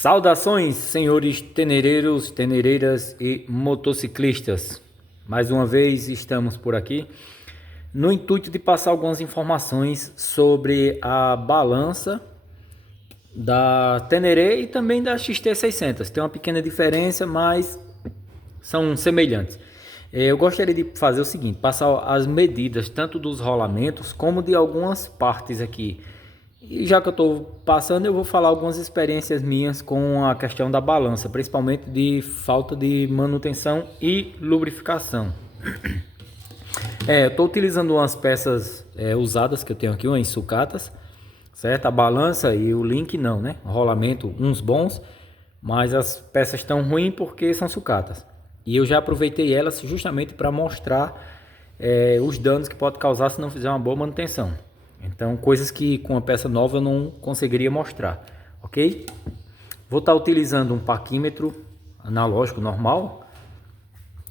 Saudações, senhores tenereiros, tenereiras e motociclistas. Mais uma vez estamos por aqui no intuito de passar algumas informações sobre a balança da Teneré e também da XT600. Tem uma pequena diferença, mas são semelhantes. Eu gostaria de fazer o seguinte, passar as medidas tanto dos rolamentos como de algumas partes aqui. E já que eu estou passando, eu vou falar algumas experiências minhas com a questão da balança, principalmente de falta de manutenção e lubrificação. Eu estou utilizando umas peças usadas que eu tenho aqui, umas sucatas, certo? A balança e o link não, né? O rolamento, uns bons, mas as peças estão ruins porque são sucatas. E eu já aproveitei elas justamente para mostrar os danos que pode causar se não fizer uma boa manutenção. Então, coisas que com a peça nova eu não conseguiria mostrar, ok? Vou estar utilizando um parquímetro analógico normal.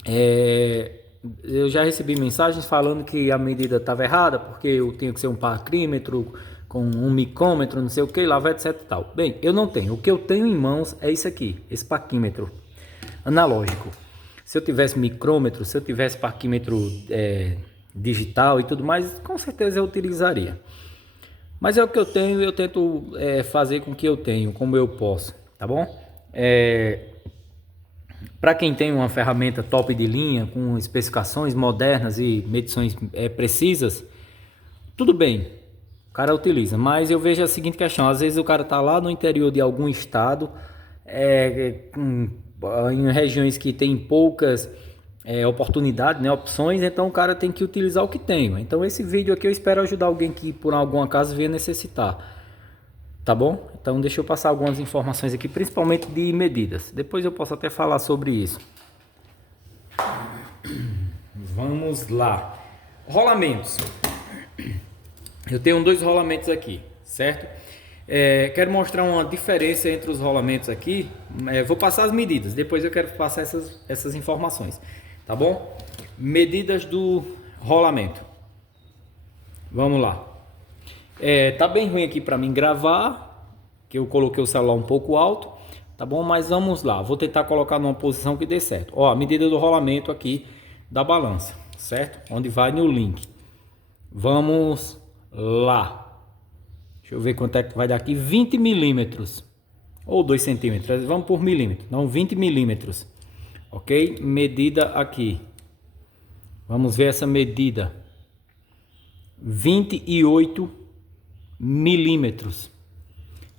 Eu já recebi mensagens falando que a medida estava errada, porque eu tinha que ser um parquímetro com um micrômetro, não sei o que, lá vai, etc e tal. Bem, eu não tenho. O que eu tenho em mãos é isso aqui, esse parquímetro analógico. Se eu tivesse micrômetro, se eu tivesse parquímetro digital e tudo mais, com certeza eu utilizaria. Mas é o que eu tenho e eu tento fazer com o que eu tenho, como eu posso, tá bom? Para quem tem uma ferramenta top de linha, com especificações modernas e medições precisas, tudo bem, o cara utiliza. Mas eu vejo a seguinte questão, às vezes o cara tá lá no interior de algum estado, em regiões que tem poucas oportunidades, né, opções, então o cara tem que utilizar o que tem. Então esse vídeo aqui eu espero ajudar alguém que por algum acaso venha necessitar, tá bom? Então deixa eu passar algumas informações aqui, principalmente de medidas, depois eu posso até falar sobre isso. Vamos lá. Rolamentos, eu tenho dois rolamentos aqui, certo? Quero mostrar uma diferença entre os rolamentos aqui. Vou passar as medidas, depois eu quero passar essas informações, tá bom? Medidas do rolamento. Vamos lá. Tá bem ruim aqui para mim gravar, que eu coloquei o celular um pouco alto, tá bom? Mas vamos lá, vou tentar colocar numa posição que dê certo. Ó, a medida do rolamento aqui da balança, certo? Onde vai no link. Vamos lá. Deixa eu ver quanto é que vai dar aqui. 20 milímetros ou 2 centímetros. Vamos por milímetro. Não, 20 milímetros. Ok? Medida aqui. Vamos ver essa medida. 28 milímetros.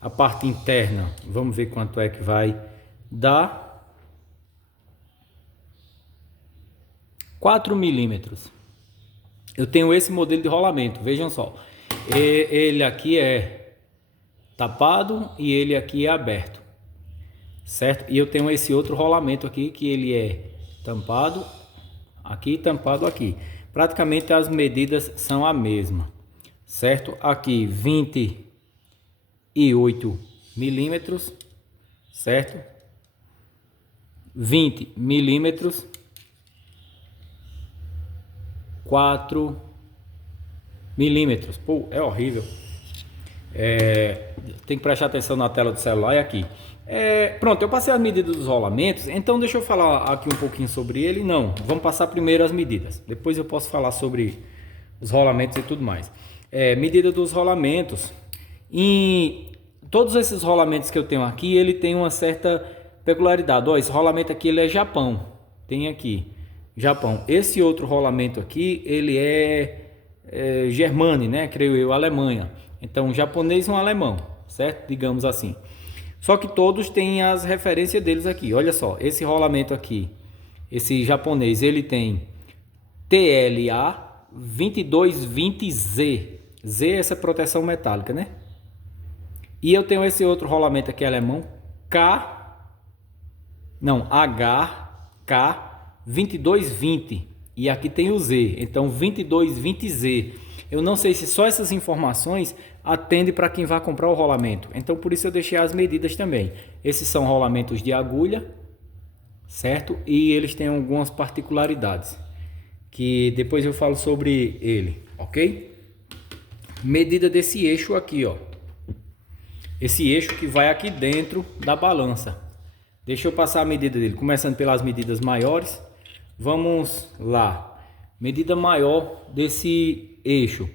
A parte interna. Vamos ver quanto é que vai dar. 4 milímetros. Eu tenho esse modelo de rolamento. Vejam só. Ele aqui é tapado e ele aqui é aberto, certo? E eu tenho esse outro rolamento aqui que ele é tampado aqui, tampado aqui. Praticamente as medidas são a mesma, certo? Aqui 28 milímetros, certo? 20 milímetros, 4 milímetros. Pô, é horrível. Tem que prestar atenção na tela do celular e aqui. Pronto, eu passei as medidas dos rolamentos. Então deixa eu falar aqui um pouquinho sobre ele. Não, vamos passar primeiro as medidas. Depois eu posso falar sobre os rolamentos e tudo mais. Medida dos rolamentos. Em todos esses rolamentos que eu tenho aqui, ele tem uma certa peculiaridade. Ó, esse rolamento aqui ele é Japão. Tem aqui Japão. Esse outro rolamento aqui, ele é Germânia, né? Creio eu, Alemanha. Então, um japonês e um alemão, certo? Digamos assim. Só que todos têm as referências deles aqui. Olha só, esse rolamento aqui, esse japonês, ele tem TLA 2220Z. Z é essa proteção metálica, né? E eu tenho esse outro rolamento aqui alemão, HK 2220. E aqui tem o Z, então 2220Z. Eu não sei se só essas informações atendem para quem vai comprar o rolamento. Então por isso eu deixei as medidas também. Esses são rolamentos de agulha, certo? E eles têm algumas particularidades que depois eu falo sobre ele, ok? Medida desse eixo aqui, ó. esse eixo que vai aqui dentro da balança. Deixa eu passar a medida dele, começando pelas medidas maiores. Vamos lá. Medida maior desse eixo,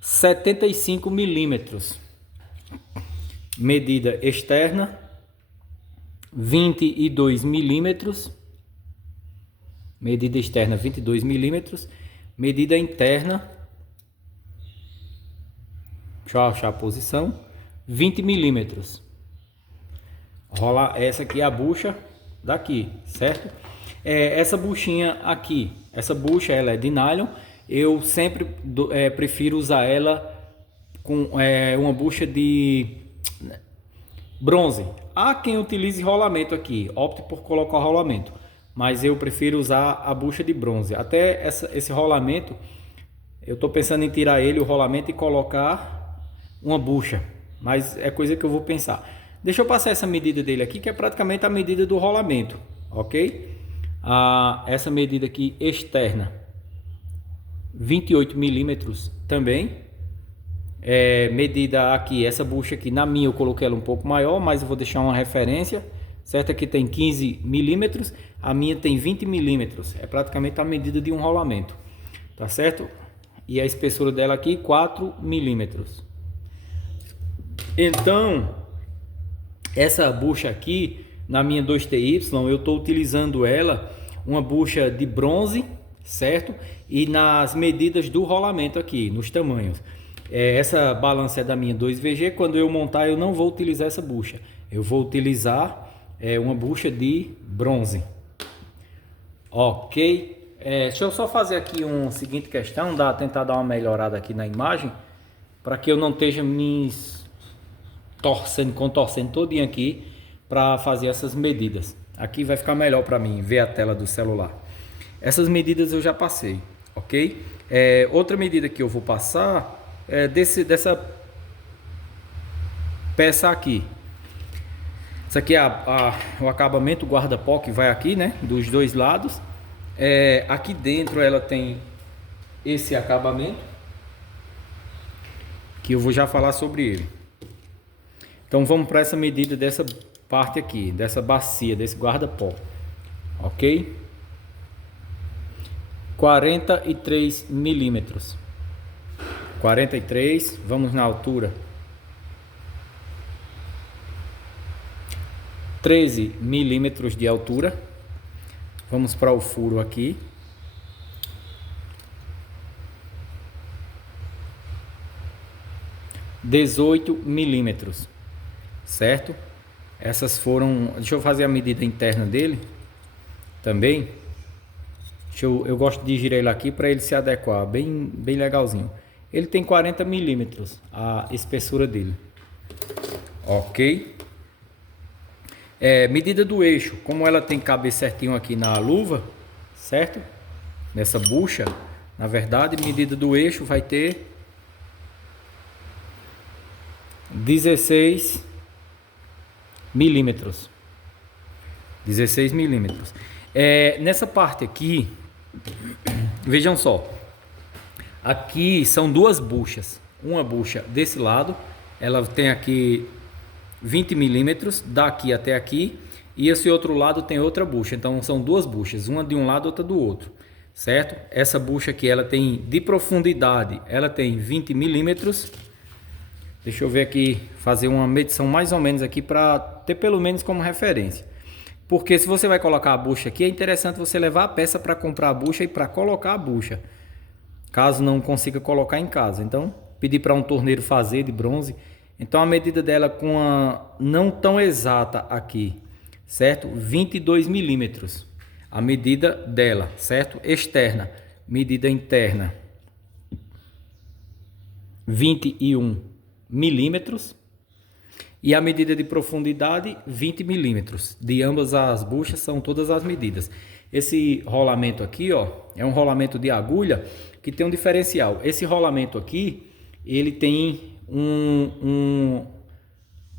75 milímetros. Medida externa, 22 milímetros. Medida externa, 22 milímetros. Medida interna, deixa eu achar a posição, 20 milímetros. Rolar, essa aqui é a bucha daqui, certo? Essa buchinha aqui, essa bucha ela é de nylon. Eu sempre prefiro usar ela com uma bucha de bronze. Há quem utilize rolamento aqui, opte por colocar rolamento, mas eu prefiro usar a bucha de bronze. Até esse rolamento, eu estou pensando em tirar ele, o rolamento, e colocar uma bucha, mas é coisa que eu vou pensar. Deixa eu passar essa medida dele aqui, que é praticamente a medida do rolamento, ok? Essa medida aqui externa, 28 milímetros também. Medida aqui, essa bucha aqui, na minha eu coloquei ela um pouco maior, mas eu vou deixar uma referência, certo? Aqui tem 15 milímetros, a minha tem 20 milímetros, é praticamente a medida de um rolamento, tá certo? E a espessura dela aqui, 4 milímetros. Então, essa bucha aqui, na minha 2TY, eu estou utilizando ela, uma bucha de bronze, certo? E nas medidas do rolamento aqui, nos tamanhos. Essa balança é da minha 2VG. Quando eu montar, eu não vou utilizar essa bucha. Eu vou utilizar uma bucha de bronze. Ok. Deixa eu só fazer aqui uma seguinte questão, tentar dar uma melhorada aqui na imagem, para que eu não esteja me contorcendo todinho aqui para fazer essas medidas. Aqui vai ficar melhor para mim ver a tela do celular. Essas medidas eu já passei, ok? Outra medida que eu vou passar dessa peça aqui. Isso aqui é o acabamento, o guarda-pó que vai aqui, né? Dos dois lados. Aqui dentro ela tem esse acabamento, que eu vou já falar sobre ele. Então vamos para essa medida dessa parte aqui, dessa bacia, desse guarda-pó, ok? 43 milímetros. 43, vamos na altura. 13 milímetros de altura. Vamos para o furo aqui. 18 milímetros, certo? Essas foram. Deixa eu fazer a medida interna dele também. Eu gosto de girar ele aqui para ele se adequar, bem legalzinho. Ele tem 40 milímetros a espessura dele, ok? Medida do eixo, como ela tem que caber certinho aqui na luva, certo? Nessa bucha, na verdade, medida do eixo vai ter 16 milímetros. 16 milímetros. Nessa parte aqui, vejam só, aqui são duas buchas. Uma bucha desse lado, ela tem aqui 20 milímetros, daqui até aqui, e esse outro lado tem outra bucha. Então são duas buchas, uma de um lado, outra do outro, certo? Essa bucha aqui, ela tem de profundidade, ela tem 20 milímetros. Deixa eu ver aqui, fazer uma medição mais ou menos aqui para ter pelo menos como referência. Porque se você vai colocar a bucha aqui, é interessante você levar a peça para comprar a bucha e para colocar a bucha, caso não consiga colocar em casa. Então, pedir para um torneiro fazer de bronze. Então, a medida dela com a não tão exata aqui, certo? 22 milímetros. A medida dela, certo? Externa. Medida interna, 21 milímetros. E a medida de profundidade, 20 milímetros. De ambas as buchas são todas as medidas. Esse rolamento aqui, ó, é um rolamento de agulha que tem um diferencial. Esse rolamento aqui, ele tem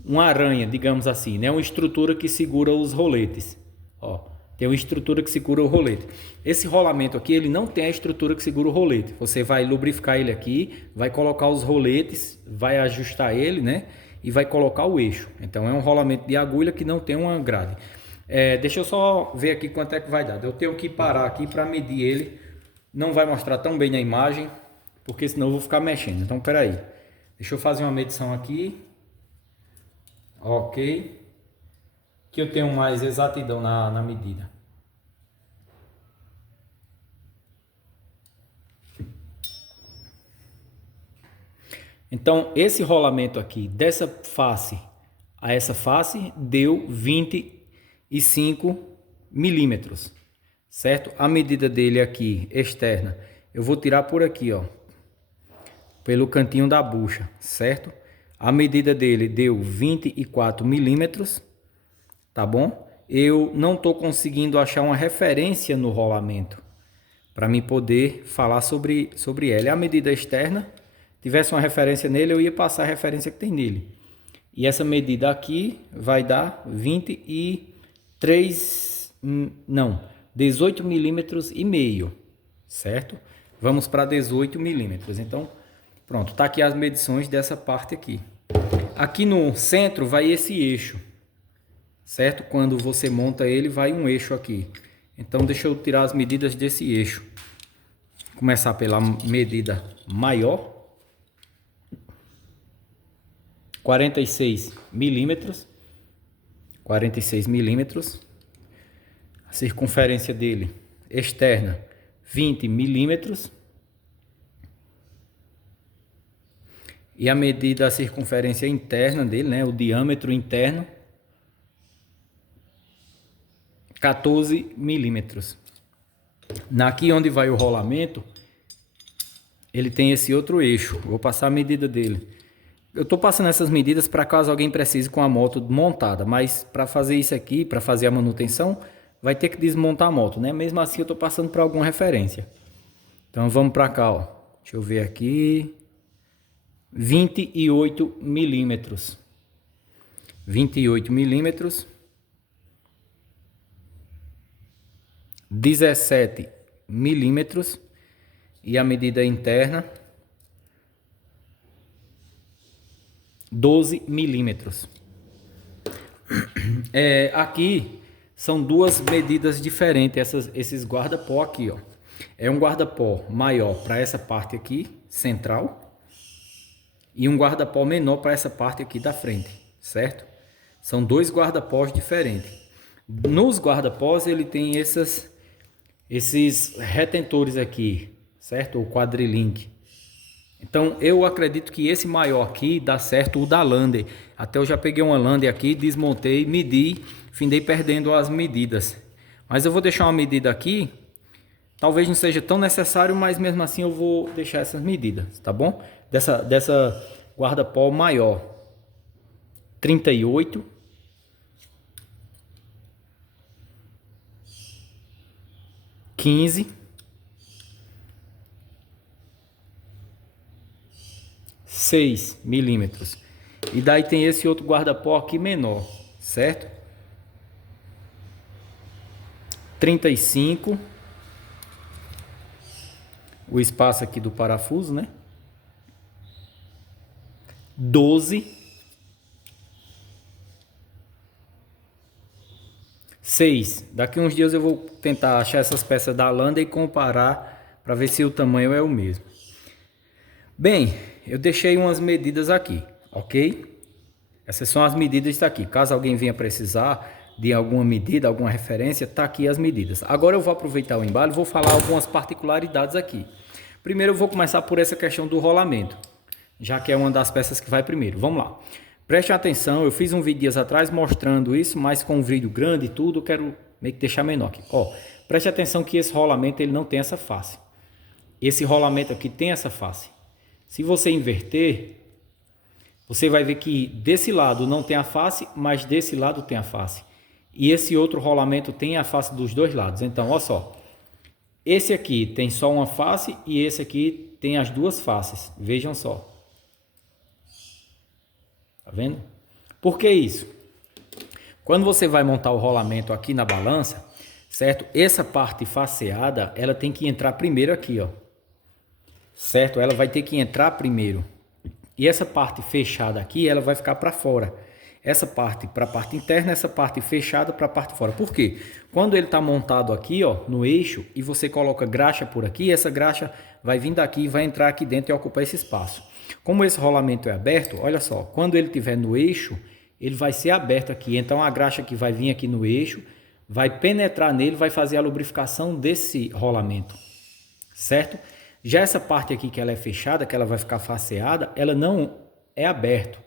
uma aranha, digamos assim, né? Uma estrutura que segura os roletes. Ó, tem uma estrutura que segura o rolete. Esse rolamento aqui, ele não tem a estrutura que segura o rolete. Você vai lubrificar ele aqui, vai colocar os roletes, vai ajustar ele, né? e vai colocar o eixo. Então é um rolamento de agulha que não tem uma grade. Deixa eu só ver aqui quanto é que vai dar. Eu tenho que parar aqui para medir ele. Não vai mostrar tão bem na imagem, porque senão eu vou ficar mexendo. Então, espera aí. Deixa eu fazer uma medição aqui. Ok. Que eu tenho mais exatidão na medida. Então, esse rolamento aqui, dessa face a essa face, deu 25 milímetros, certo? A medida dele aqui, externa, eu vou tirar por aqui, ó, pelo cantinho da bucha, certo? A medida dele deu 24 milímetros, tá bom? Eu não estou conseguindo achar uma referência no rolamento para mim poder falar sobre ela. A medida externa, tivesse uma referência nele, eu ia passar a referência que tem nele. E essa medida aqui vai dar 18 milímetros e meio, certo? Vamos para 18 milímetros. Então, pronto, tá aqui as medições dessa parte aqui. Aqui no centro vai esse eixo, certo? Quando você monta ele, vai um eixo aqui. Então, deixa eu tirar as medidas desse eixo. Começar pela medida maior. 46 milímetros. 46 milímetros. A circunferência dele externa, 20 milímetros. E a medida da circunferência interna dele, né? O diâmetro interno, 14 milímetros. Aqui onde vai o rolamento, ele tem esse outro eixo. Vou passar a medida dele. Eu estou passando essas medidas para caso alguém precise com a moto montada, mas para fazer isso aqui, para fazer a manutenção, vai ter que desmontar a moto, né? Mesmo assim eu estou passando para alguma referência. Então vamos para cá, ó. Deixa eu ver aqui. 28 milímetros. 28 milímetros. 17 milímetros. E a medida interna, 12 milímetros. Aqui são duas medidas diferentes, esses guarda-pó aqui, ó. É um guarda-pó maior para essa parte aqui, central, e um guarda-pó menor para essa parte aqui da frente, certo? São dois guarda-pós diferentes. Nos guarda-pós ele tem esses retentores aqui, certo? O quadrilink. Então eu acredito que esse maior aqui dá certo, o da Lander. Até eu já peguei uma Lander aqui, desmontei, medi, findei perdendo as medidas. Mas eu vou deixar uma medida aqui. Talvez não seja tão necessário, mas mesmo assim eu vou deixar essas medidas, tá bom? Dessa guarda-pó maior. 38. 15. 6 milímetros. E daí tem esse outro guarda-pó aqui menor, certo? 35. O espaço aqui do parafuso, né? 12. 6. Daqui uns dias eu vou tentar achar essas peças da Lander e comparar para ver se o tamanho é o mesmo. Bem, eu deixei umas medidas aqui, ok? Essas são as medidas daqui. Caso alguém venha precisar de alguma medida, alguma referência, tá aqui as medidas. Agora eu vou aproveitar o embalo e vou falar algumas particularidades aqui. Primeiro eu vou começar por essa questão do rolamento, já que é uma das peças que vai primeiro. Vamos lá. Preste atenção, eu fiz um vídeo dias atrás mostrando isso, mas com um vídeo grande e tudo, eu quero meio que deixar menor aqui. Ó, preste atenção que esse rolamento ele não tem essa face. Esse rolamento aqui tem essa face. Se você inverter, você vai ver que desse lado não tem a face, mas desse lado tem a face. E esse outro rolamento tem a face dos dois lados. Então, olha só. Esse aqui tem só uma face e esse aqui tem as duas faces. Vejam só. Tá vendo? Por que isso? Quando você vai montar o rolamento aqui na balança, certo? Essa parte faceada, ela tem que entrar primeiro aqui, ó. Certo? Ela vai ter que entrar primeiro. E essa parte fechada aqui, ela vai ficar para fora. Essa parte para a parte interna, essa parte fechada para a parte de fora. Por quê? Quando ele está montado aqui, ó, no eixo, e você coloca graxa por aqui, essa graxa vai vir daqui e vai entrar aqui dentro e ocupar esse espaço. Como esse rolamento é aberto, olha só, quando ele estiver no eixo, ele vai ser aberto aqui. Então a graxa que vai vir aqui no eixo, vai penetrar nele, vai fazer a lubrificação desse rolamento, certo? Já essa parte aqui que ela é fechada, que ela vai ficar faceada, ela não é aberta.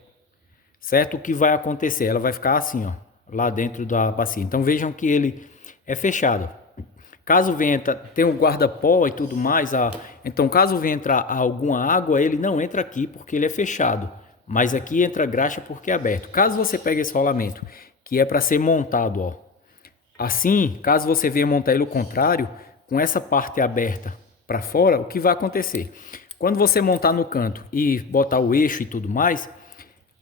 Certo? O que vai acontecer? Ela vai ficar assim, ó, lá dentro da bacia. Então vejam que ele é fechado. Caso venha, tem o guarda-pó e tudo mais, então caso venha entrar alguma água, ele não entra aqui porque ele é fechado. Mas aqui entra graxa porque é aberto. Caso você pegue esse rolamento, que é para ser montado, ó, assim, caso você venha montar ele ao contrário, com essa parte aberta para fora, o que vai acontecer? Quando você montar no canto e botar o eixo e tudo mais,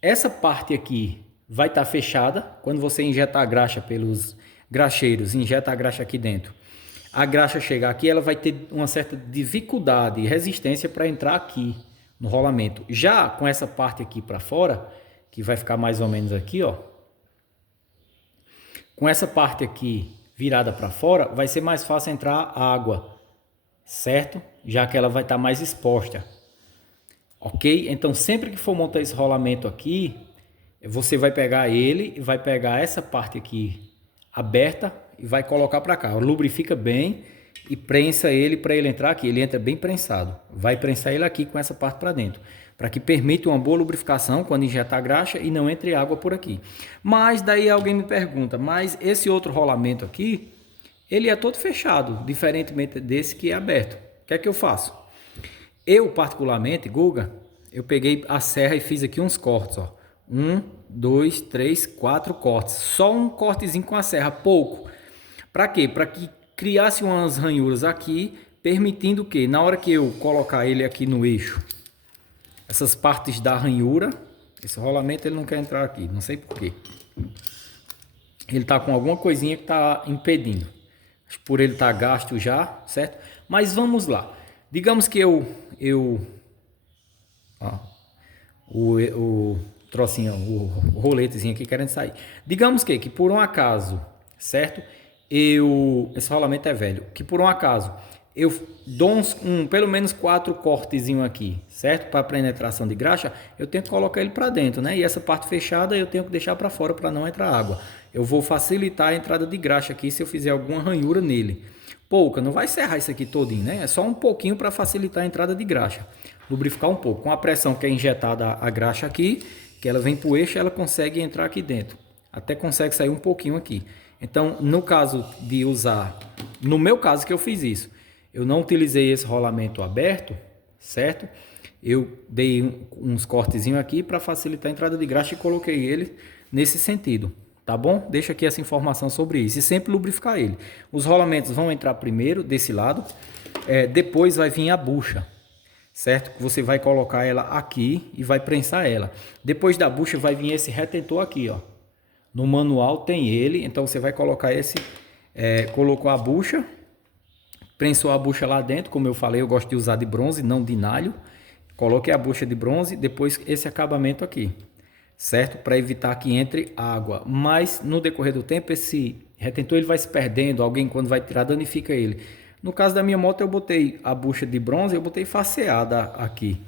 essa parte aqui vai estar fechada. Quando você injetar a graxa pelos graxeiros, injeta a graxa aqui dentro. A graxa chegar aqui, ela vai ter uma certa dificuldade e resistência para entrar aqui no rolamento. Já com essa parte aqui para fora, que vai ficar mais ou menos aqui, ó. Com essa parte aqui virada para fora, vai ser mais fácil entrar água, certo? Já que ela vai estar mais exposta. Ok? Então, sempre que for montar esse rolamento aqui, você vai pegar ele e vai pegar essa parte aqui aberta e vai colocar para cá. Lubrifica bem e prensa ele para ele entrar aqui. Ele entra bem prensado. Vai prensar ele aqui com essa parte para dentro, para que permita uma boa lubrificação quando injetar graxa e não entre água por aqui. Mas daí alguém me pergunta, mas esse outro rolamento aqui, ele é todo fechado, diferentemente desse que é aberto. O que é que eu faço? Eu, particularmente, Guga, eu peguei a serra e fiz aqui uns cortes, ó. 1, 2, 3, 4 cortes. Só um cortezinho com a serra, pouco. Para quê? Para que criasse umas ranhuras aqui, permitindo que, na hora que eu colocar ele aqui no eixo, essas partes da ranhura, esse rolamento ele não quer entrar aqui, não sei porquê. Ele tá com alguma coisinha que tá impedindo. Acho que por ele tá gasto já, certo? Mas vamos lá. Digamos que o trocinho, o roletezinho aqui querendo sair. Digamos que por um acaso, certo? Esse rolamento é velho. Que por um acaso eu dou pelo menos 4 cortezinhos aqui, certo? Para penetração de graxa, eu tenho que colocar ele para dentro, né? E essa parte fechada eu tenho que deixar para fora para não entrar água. Eu vou facilitar a entrada de graxa aqui se eu fizer alguma ranhura nele. Pouca, não vai serrar isso aqui todinho, né? É só um pouquinho para facilitar a entrada de graxa. Lubrificar um pouco. Com a pressão que é injetada a graxa aqui, que ela vem para o eixo, ela consegue entrar aqui dentro. Até consegue sair um pouquinho aqui. Então, no caso de usar, no meu caso que eu fiz isso, eu não utilizei esse rolamento aberto, certo? Eu dei uns cortezinhos aqui para facilitar a entrada de graxa e coloquei ele nesse sentido. Tá bom? Deixa aqui essa informação sobre isso. E sempre lubrificar ele. Os rolamentos vão entrar primeiro desse lado. Depois vai vir a bucha. Certo? Você vai colocar ela aqui e vai prensar ela. Depois da bucha vai vir esse retentor aqui, ó. No manual tem ele. Então você vai colocar esse... colocou a bucha. Prensou a bucha lá dentro. Como eu falei, eu gosto de usar de bronze, não de nalho. Coloquei a bucha de bronze. Depois esse acabamento aqui. Certo? Para evitar que entre água. Mas no decorrer do tempo esse retentor ele vai se perdendo. Alguém quando vai tirar danifica ele. No caso da minha moto eu botei a bucha de bronze, eu botei faceada aqui.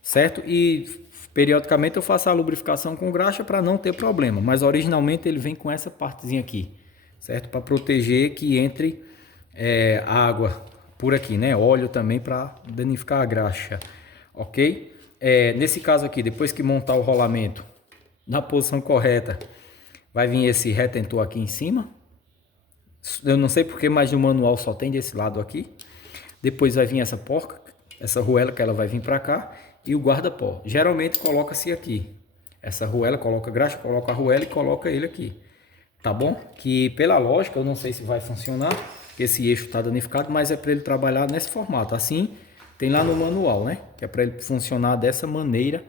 Certo? E periodicamente eu faço a lubrificação com graxa para não ter problema. Mas originalmente ele vem com essa partezinha aqui. Certo? Para proteger que entre água por aqui, né? Óleo também para danificar a graxa. Ok? Nesse caso aqui, depois que montar o rolamento na posição correta, vai vir esse retentor aqui em cima. Eu não sei porque, mas no manual só tem desse lado aqui. Depois vai vir essa porca, essa arruela que ela vai vir para cá e o guarda-pó. Geralmente coloca-se aqui. Essa arruela, coloca graxa, coloca a arruela e coloca ele aqui. Tá bom? Que pela lógica, eu não sei se vai funcionar, esse eixo está danificado, mas é para ele trabalhar nesse formato. Assim, tem lá no manual, né? Que é para ele funcionar dessa maneira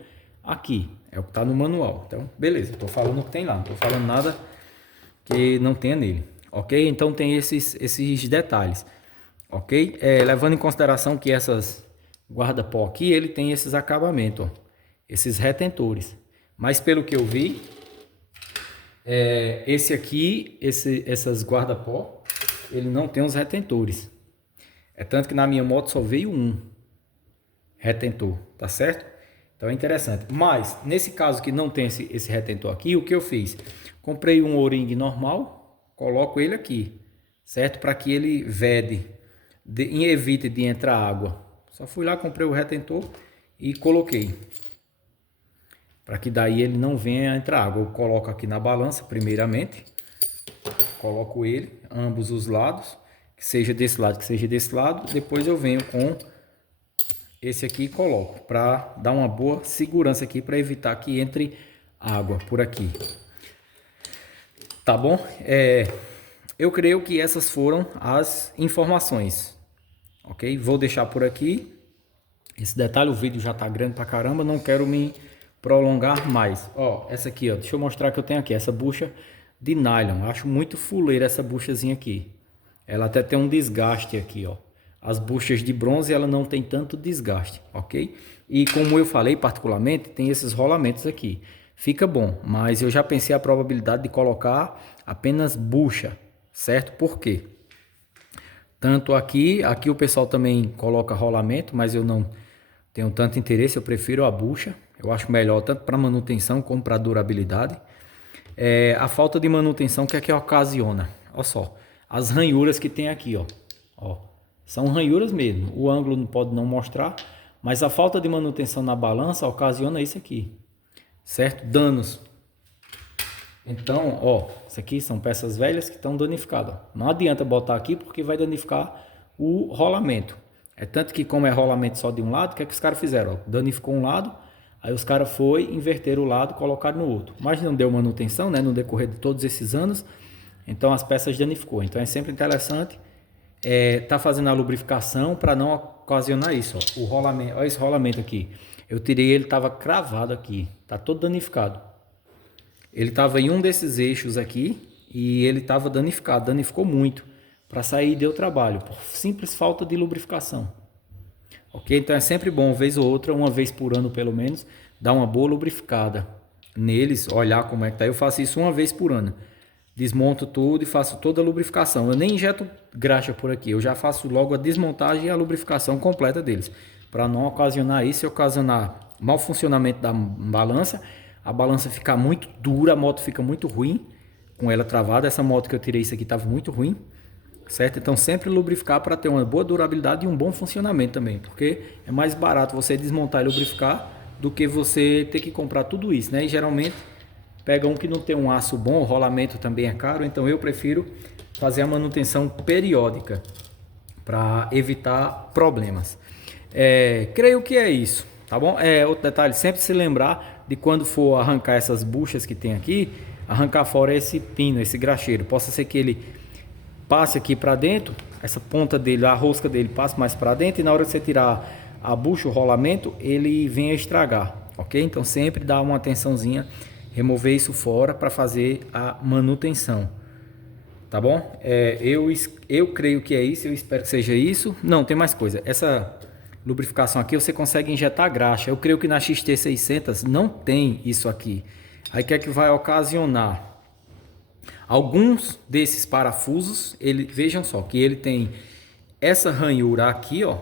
aqui. É o que está no manual. Então, beleza. Estou falando o que tem lá. Não estou falando nada que não tenha nele. Ok? Então, tem esses detalhes. Ok? Levando em consideração que essas guarda-pó aqui, ele tem esses acabamentos. Ó. esses retentores. Mas pelo que eu vi, esse aqui, essas guarda-pó, ele não tem os retentores. É tanto que na minha moto só veio um retentor, tá certo? Então é interessante. Mas nesse caso que não tem esse retentor aqui, o que eu fiz? Comprei um O-ring normal, coloco ele aqui, certo? Para que ele vede e evite de entrar água. Só fui lá, comprei o retentor e coloquei. Para que daí ele não venha entrar água. Eu coloco aqui na balança primeiramente. Coloco ele, ambos os lados. Que seja desse lado, que seja desse lado. Depois eu venho com esse aqui e coloco. Para dar uma boa segurança aqui. Para evitar que entre água por aqui. Tá bom? Eu creio que essas foram as informações. Ok? Vou deixar por aqui. Esse detalhe, o vídeo já tá grande pra caramba. Não quero me prolongar mais. Ó, essa aqui, ó. Deixa eu mostrar que eu tenho aqui. Essa bucha de nylon. Acho muito fuleira essa buchazinha aqui. Ela até tem um desgaste aqui, ó. As buchas de bronze, ela não tem tanto desgaste, ok? E como eu falei particularmente, tem esses rolamentos aqui. Fica bom, mas eu já pensei a probabilidade de colocar apenas bucha, certo? Por quê? Tanto aqui o pessoal também coloca rolamento, mas eu não tenho tanto interesse, eu prefiro a bucha. Eu acho melhor tanto para manutenção como para durabilidade. A falta de manutenção que é que ocasiona. Olha só, as ranhuras que tem aqui, ó. São ranhuras mesmo. O ângulo não pode não mostrar, mas a falta de manutenção na balança ocasiona isso aqui, certo? Danos. Então, ó, isso aqui são peças velhas que estão danificadas. Não adianta botar aqui porque vai danificar o rolamento. É tanto que como é rolamento só de um lado, o que é que os caras fizeram? Ó, danificou um lado, aí os caras foi inverter o lado, colocar no outro. Mas não deu manutenção, né, no decorrer de todos esses anos. Então as peças danificou. Então é sempre interessante tá fazendo a lubrificação para não ocasionar isso. Ó. O rolamento, olha esse rolamento aqui. Eu tirei ele, estava cravado aqui. Tá todo danificado. Ele estava em um desses eixos aqui e ele estava danificado. Danificou muito. Para sair deu trabalho, por simples falta de lubrificação. Ok? Então é sempre bom, vez ou outra, uma vez por ano pelo menos, dar uma boa lubrificada neles, olhar como é que tá. Eu faço isso uma vez por ano. Desmonto tudo e faço toda a lubrificação. Eu nem injeto graxa por aqui. Eu já faço logo a desmontagem e a lubrificação completa deles. Para não ocasionar isso e ocasionar mau funcionamento da balança. A balança fica muito dura, a moto fica muito ruim com ela travada. Essa moto que eu tirei isso aqui estava muito ruim. Certo? Então sempre lubrificar para ter uma boa durabilidade e um bom funcionamento também. Porque é mais barato você desmontar e lubrificar do que você ter que comprar tudo isso, né? E geralmente pega um que não tem um aço bom, o rolamento também é caro, então eu prefiro fazer a manutenção periódica para evitar problemas. Creio que é isso, tá bom? Outro detalhe, sempre se lembrar de quando for arrancar essas buchas que tem aqui, arrancar fora esse pino, esse graxeiro. Possa ser que ele passe aqui para dentro, essa ponta dele, a rosca dele passe mais para dentro e na hora que você tirar a bucha, o rolamento, ele venha estragar, ok? Então sempre dá uma atençãozinha, remover isso fora para fazer a manutenção, tá bom? Eu creio que é isso, eu espero que seja isso. Não, tem mais coisa. Essa lubrificação aqui você consegue injetar graxa. Eu creio que na XT600 não tem isso aqui. Aí o que é que vai ocasionar? Alguns desses parafusos, vejam só que ele tem essa ranhura aqui, ó,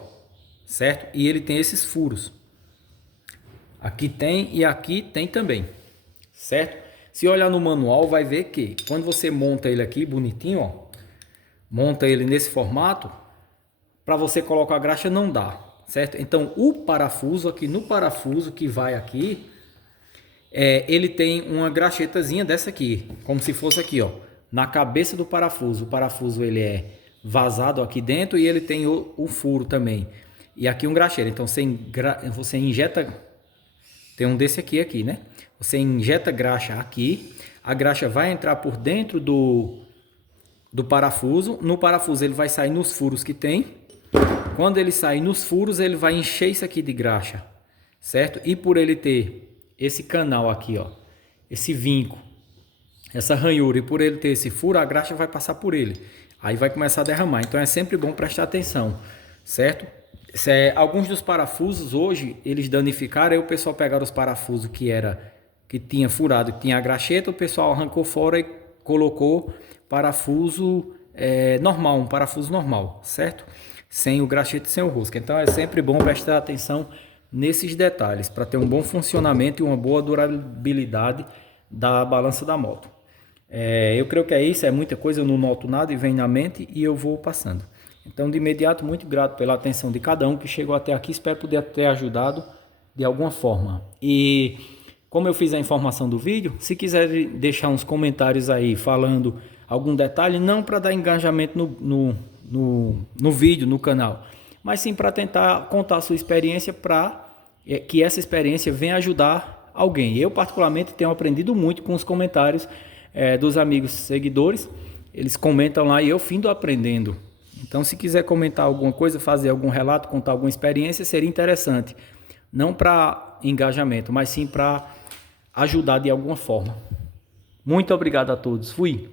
certo? E ele tem esses furos. Aqui tem e aqui tem também. Certo? Se olhar no manual, vai ver que quando você monta ele aqui bonitinho, ó, monta ele nesse formato, para você colocar a graxa não dá, certo? Então o parafuso aqui, no parafuso que vai aqui, ele tem uma graxetazinha dessa aqui, como se fosse aqui, ó, na cabeça do parafuso. O parafuso ele é vazado aqui dentro e ele tem o furo também. E aqui um graxeiro. Então você injeta, tem um desse aqui, né? Você injeta graxa aqui, a graxa vai entrar por dentro do parafuso. No parafuso ele vai sair nos furos que tem. Quando ele sair nos furos, ele vai encher isso aqui de graxa, certo? E por ele ter esse canal aqui, ó, esse vinco, essa ranhura, e por ele ter esse furo, a graxa vai passar por ele. Aí vai começar a derramar. Então é sempre bom prestar atenção, certo? Alguns dos parafusos hoje, eles danificaram, aí o pessoal pegaram os parafusos que tinha furado, que tinha a graxeta, o pessoal arrancou fora e colocou parafuso normal, um parafuso normal, certo? Sem o graxete e sem o rosca. Então é sempre bom prestar atenção nesses detalhes para ter um bom funcionamento e uma boa durabilidade da balança da moto. Eu creio que é isso, é muita coisa, eu não noto nada e vem na mente e eu vou passando. Então, de imediato, muito grato pela atenção de cada um que chegou até aqui, espero poder ter ajudado de alguma forma. E como eu fiz a informação do vídeo, se quiser deixar uns comentários aí falando algum detalhe, não para dar engajamento no vídeo, no canal, mas sim para tentar contar a sua experiência para que essa experiência venha ajudar alguém. Eu, particularmente, tenho aprendido muito com os comentários dos amigos seguidores. Eles comentam lá e eu findo aprendendo. Então, se quiser comentar alguma coisa, fazer algum relato, contar alguma experiência, seria interessante. Não para engajamento, mas sim para ajudar de alguma forma. Muito obrigado a todos. Fui!